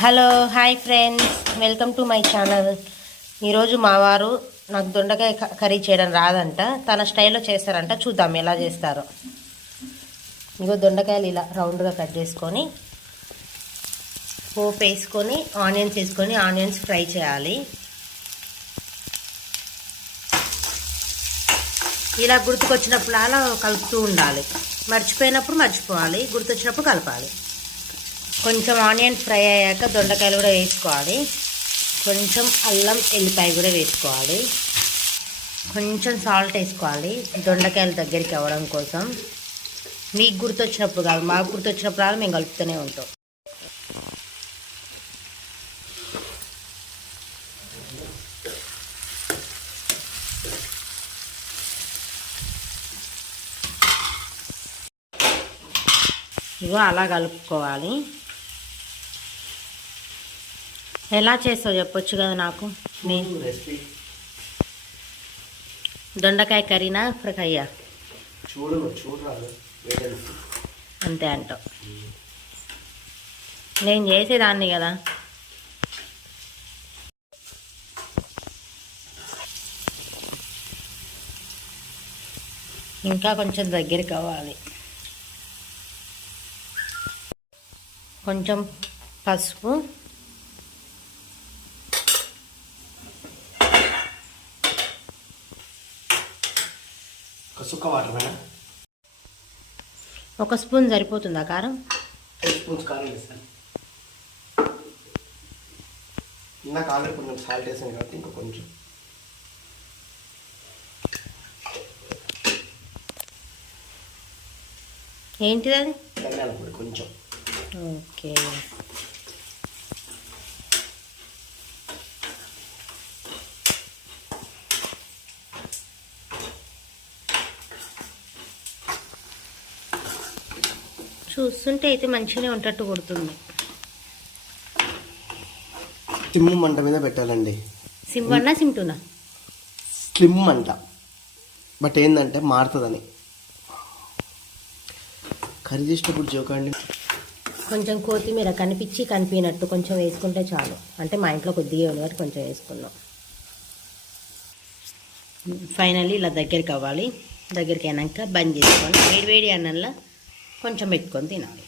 Hello hi friends, welcome to my channel. ఈరోజు మా వారు నాకు దొండకాయ కర్రీ చేయడం రాదంట, తన స్టైల్లో చేస్తారంట. చూద్దాం ఎలా చేస్తారో. ఇగో దొండకాయలు ఇలా రౌండ్గా కట్ చేసుకొని పోపు వేసుకొని ఆనియన్స్ వేసుకొని ఆనియన్స్ ఫ్రై చేయాలి. ఇలా గుర్తుకొచ్చినప్పుడు అలా కలుపుతూ ఉండాలి. మర్చిపోయినప్పుడు మర్చిపోవాలి, గుర్తొచ్చినప్పుడు కలపాలి. కొంచెం ఆనియన్ ఫ్రై అయ్యాక దొండకాయలు కూడా వేసుకోవాలి. కొంచెం అల్లం ఎల్లిపాయ కూడా వేసుకోవాలి. కొంచెం సాల్ట్ వేసుకోవాలి దొండకాయలు దగ్గరికి అవ్వడం కోసం. మీకు గుర్తొచ్చినప్పుడు కాదు, మాకు గుర్తొచ్చినప్పుడు మేము కలుపుతూనే ఉంటాం. ఇగో అలా కలుపుకోవాలి. ఎలా చేస్తావు చెప్పొచ్చు కదా నాకు. దొండకాయ కర్రీనా ఫ్రైయా? అంతే అంటావు. నేను చేసేదాన్ని కదా. ఇంకా కొంచెం దగ్గరికి అవ్వాలి. కొంచెం పసుపు, ఒక స్పూన్ సరిపోతుందా కారం? 2 స్పూన్స్ కారం వేస్తాను. ఇందాక ఆల్రెడీ కొంచెం సాల్ట్ వేసాను కాబట్టి ఇంకా కొంచెం. ఏంటిది అది? ధనియాల పొడి కొంచెం. ఓకే. చూస్తుంటే అయితే మంచిగానే ఉంటట్టు కొడుతుంది. స్లిమ్ మంట మీద పెట్టాలండి. సిమ్ వన్నా సిమ్ టూనా? స్లిమ్ మంట. బట్ ఏంటంటే మారుతుందని కర్రీ చేసేటప్పుడు జోకండి. కొంచెం కొత్తిమీర కనిపించినట్టు కొంచెం వేసుకుంటే చాలు. అంటే మా ఇంట్లో కొద్దిగా ఉంది కాబట్టి కొంచెం వేసుకున్నాం. ఫైనల్లీ ఇలా దగ్గరికి అవ్వాలి. దగ్గరికి అయినాక బంద్ చేసుకొని వేడి అన్నంలో కొంచెం పెట్టుకొని తినాలి.